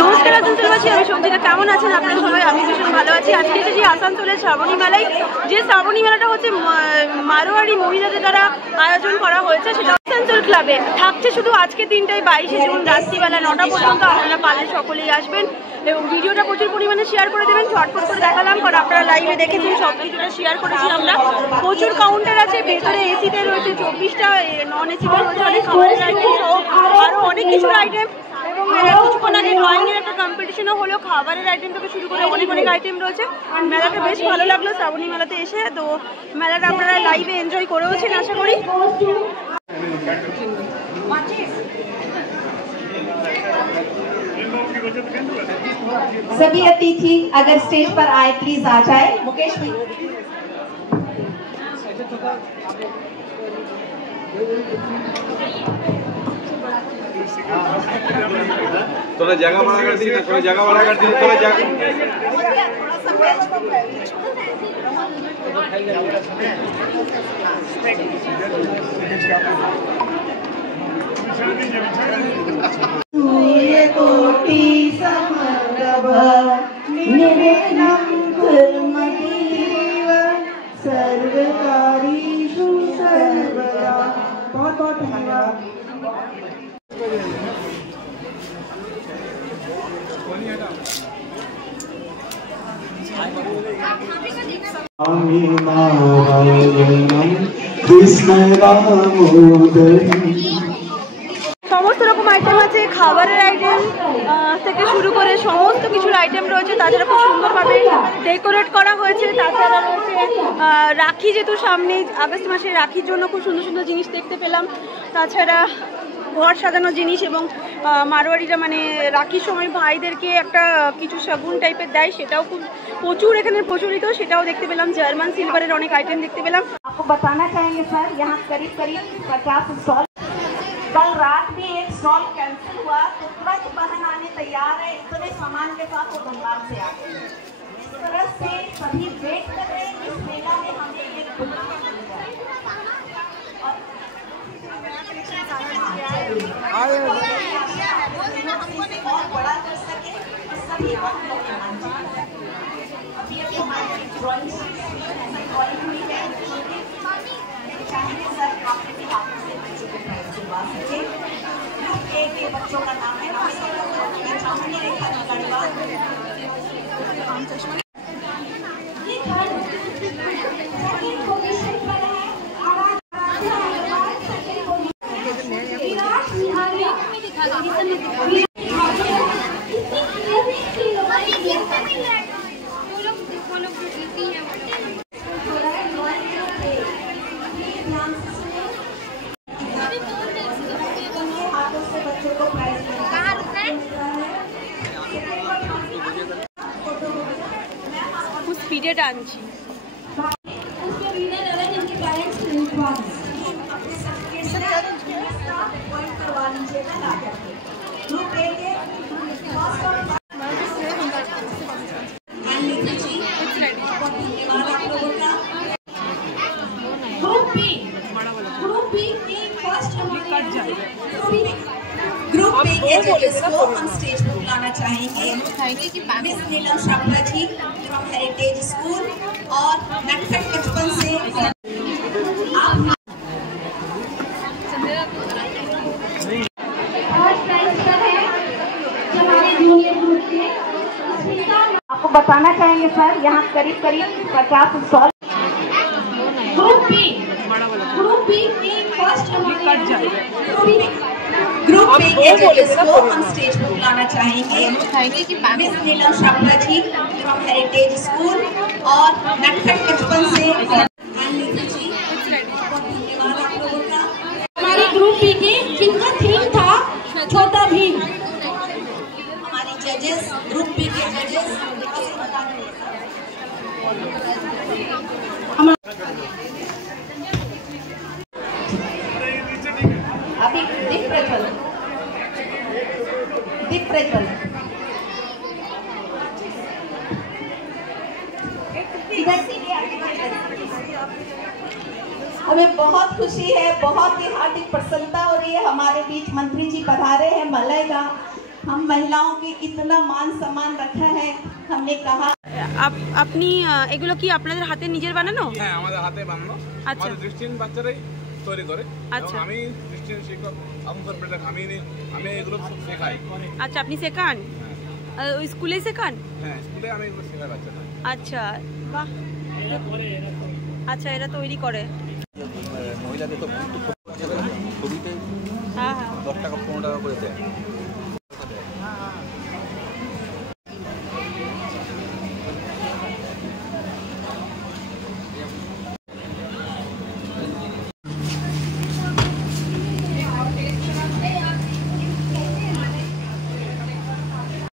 নমস্কার আসানসোলবাসী, আমি সঞ্জিতা। কেমন আছেন আপনারা সবাই? আমি ভীষণ ভালো আছি। আজকে এসেছি আসানসোলের শ্রাবণী মেলায়। যে শ্রাবণী মেলাটা হচ্ছে মারোয়ারি মহিলাদের দ্বারা আয়োজন করা হয়েছে, সেটা আসানসোল ক্লাবে থাকছে শুধু আজকের দিনটাই 22শে জুন রাত্রিবেলা 9টা পর্যন্ত। আপনারা পারলে সকলেই আসবেন এবং ভিডিওটা প্রচুর পরিমাণে শেয়ার করে দেবেন। ঝটপট করে দেখালাম, কারণ আপনারা লাইভে দেখেছেন, সব কিছুটা শেয়ার করেছি আমরা। প্রচুর কাউন্টার আছে, ভেতরে এসিতে রয়েছে 24টা, নন এসিতে রয়েছে অনেক খাবারের আইটেম সহ আরও অনেক কিছুর আইটেম। এবং কিছুক্ষণ আগে ড্রয়িংয়ের একটা কম্পিটিশনও হলো। খাবারের আইটেম থেকে শুরু করে অনেক অনেক আইটেম রয়েছে। মেলাটা বেশ ভালো লাগলো শ্রাবণী মেলাতে এসে। তো মেলাটা আপনারা লাইভে এনজয় করেওছেন আশা করি। सभी अतिथि अगर स्टेज पर आए प्लीज आ जाए। मुकेश भाई थोड़ा जगह बड़ा कर दी, थोड़ा जगह बड़ा कर दी, थोड़ा जगह कोटि समरभ निवेदनं कुर्मः सर्वकारीषु सर्वदा। बहुत बहुत धन्यवाद। स्वामी नारायणं कृष्ण दामोदरं। সমস্ত রকম আইটেম আছে, খাবারের আইটেম থেকে শুরু করে সমস্ত কিছুর আইটেম রয়েছে। তাছাড়া খুব সুন্দরভাবে ডেকোরেট করা হয়েছে। তাছাড়া রয়েছে রাখি, যেহেতু সামনে আগস্ট মাসে রাখির জন্য খুব সুন্দর সুন্দর জিনিস দেখতে পেলাম। তাছাড়া ঘর সাজানো জিনিস এবং মারোয়ারিরা মানে রাখির সময় ভাইদেরকে একটা কিছু শাগুন টাইপের দেয়, সেটাও খুব প্রচুর এখানে প্রচলিত, সেটাও দেখতে পেলাম। জার্মান সিলভারের অনেক আইটেম দেখতে পেলাম। आपको बताना चाहेंगे सर, यहाँ करीब करीब 50 स्टॉल। कल रात भी एक स्टॉल कैंसिल हुआ तो तुरंत बहन आने तैयार है, इतने सामान के साथ वो धनबाद से आ गए। इस तरह से सभी वेट कर रहे हैं इस मेला में हमें एक और बड़ा कर सके सभी अभी हमारी ड्राइंग ड्राइंग हुई है। चाहिए सर आपके भी हाथों से बच्चों को प्राइज दिलवा सके। एक के बच्चों का नाम है मैं चाहूँगी रेखा गढ़वाल। ये घर सेकंड पोजीशन पर है। স্পিডে টানছি। ग्रुप बी के जजेस को हम स्टेज पर बुलाना चाहेंगे miss Neelam Shapla ji from heritage school और नटखट बचपन से। आपको बताना चाहेंगे सर, यहाँ करीब करीब 50 स्टॉल। ग्रुप बी की फर्स्ट ग्रुप बी के जजेस को हम स्टेज पर बुलाना चाहेंगे miss Neelam Shapla ji from heritage school और नटखट बचपन से। हमारी ग्रुप बी की जिनका थीम था छोटा भीम। हमारी जजेस ग्रुप बी के जजेस अभी दीप प्रज्वलन, दीप प्रज्वलन। हमें बहुत खुशी है, बहुत ही हार्दिक प्रसन्नता हो रही है। हमारे बीच मंत्री जी पधारे हैं मलयगा। हम महिलाओं की इतना मान सम्मान रखा है, हमने कहा আপনি এগুলো কি আপনাদের হাতে নিজের বানানো? হ্যাঁ, আমাদের হাতে বানানো। আচ্ছা। আমাদের দৃষ্টিহীন বাচ্চারাই তৈরি করে। আচ্ছা। আমি দৃষ্টিহীন শিক্ষক, আমি এগুলো সব শেখাই। আচ্ছা, আপনি শেখান? ওই স্কুলে শেখান? হ্যাঁ, স্কুলে আমি এগুলো শেখাই বাচ্চাদের। আচ্ছা, বাহ। আচ্ছা, এরা তৈরি করে। মহিলাদের তো ছবিতে হ্যাঁ হ্যাঁ 10 টাকা 15 টাকা করে দেয়।